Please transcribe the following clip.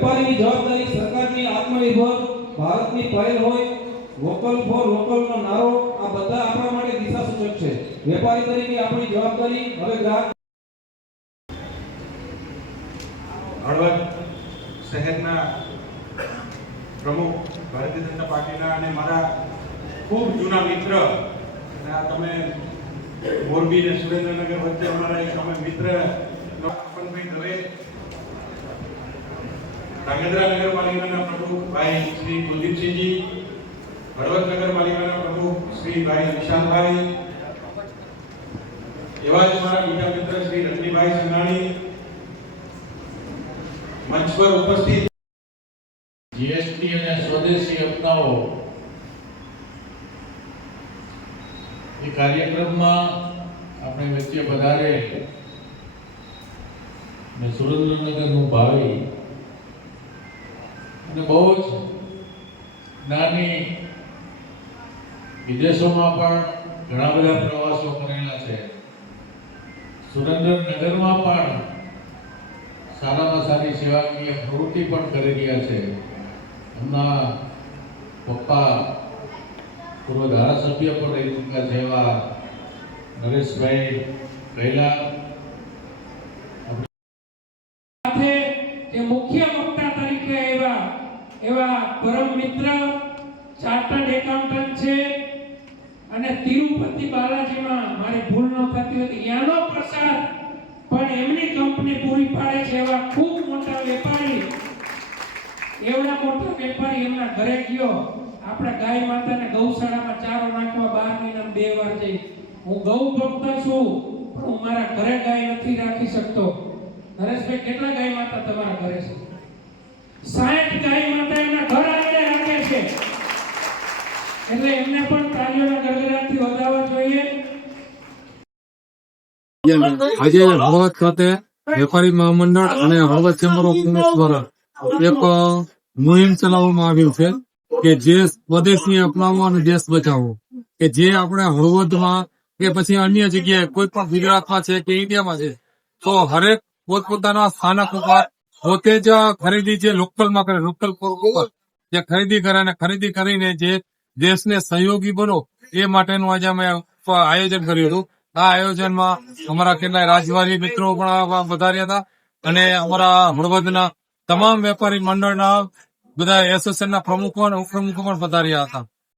વેપારીની જવાબદારી સરકારની આત્મનિર્ભર, ભારતની પહેલ હોય, વોકલ ફોર લોકલનો નારો, આ બધા આપણા માટે દિશા સૂચક છે. વેપારી તરીકે આપણી જવાબદારી હવે ગ્રાહક હળવદ શહેરના પ્રમુખ ભારતીય જનતા પાર્ટીના અને મારા ખૂબ જૂના મિત્ર આ તમે મોરબી અને સુરેન્દ્રનગર વચ્ચે અમારા એક અમે મિત્ર ધાંગધ્રા નગરપાલિકાના પ્રમુખ ભાઈ શ્રી કુલદીપસિંહજી, હળવદ નગરપાલિકાના પ્રમુખ શ્રી ભાઈ વિશાલભાઈ, એવા જ મારા બીજા મિત્ર શ્રી રજનીભાઈ સંઘાણી મંચ પર ઉપસ્થિત જીએસટી અને સ્વદેશી અપનાવો એ કાર્યક્રમમાં આપણે વચ્ચે વધારે ને સુરેન્દ્રનગરનું ભાવિ અને બહુ જ નાની વિદેશોમાં પણ ઘણા બધા પ્રવાસો કરેલા છે. સુરેન્દ્રનગરમાં પણ સારામાં સારી સેવાકીય પ્રવૃત્તિ પણ કરી રહ્યા છે. એમના પપ્પા પૂર્વ ધારાસભ્ય પણ રહી ચૂક્યા છે એવા નરેશભાઈ પહેલા ચાર્ટર્ડ એકાઉન્ટન્ટ છે. અને તિરુપતિ બાલાજીમાં મારી ભૂલ ન થતી હતી ત્યાંનો પ્રસાદ પણ એમની કંપની પૂરી પાડે છે એવા ખૂબ મોટા વેપારી. એવડા મોટા વેપારી એમના ઘરે ગયો. આપણે ગાય માતાને ગૌશાળામાં ચારો નાખવા બાર મહિના બે વાર જઈ. હું ગૌ ભક્ત છું, પણ હું મારા ઘરે ગાય નથી રાખી શકતો. નરેશભાઈ, કેટલા ગાય માતા તમારા ઘરે છે? સાઠ ગાય માતા એમના ઘર આંગણે રાખે છે એટલે એમને પણ તાલીઓના ગરગડાટથી વધારવા જોઈએ આજે હળવદ ખાતે વેપારી મહામંડળ અને હળવદ ચેમ્બર ઓફ કોમર્સ દ્વારા એક મુહિમ ચલાવવામાં આવ્યું છે કે જે સ્વદેશી અપનાવો અને દેશ બચાવવો કે જે આપણે હળવદમાં કે પછી અન્ય જગ્યાએ કોઈ પણ ગુજરાતમાં છે કે ઇન્ડિયામાં છે તો હરેક પોતપોતાના સ્થાનક ઉપર પોતે જ ખરીદી જે લોકલમાં કરે લોકલ ઉપર જે ખરીદી કરે અને ખરીદી કરીને જે દેશને સહયોગી બનો એ માટેનું આજે અમે આયોજન કર્યું હતું આ આયોજનમાં અમારા કેટલાય રાજવારી મિત્રો પણ વધાર્યા હતા અને અમારા હળવદના તમામ વેપારી મંડળના બધા એસોસિએશનના પ્રમુખો અને ઉપપ્રમુખો પણ વધાર્યા હતા.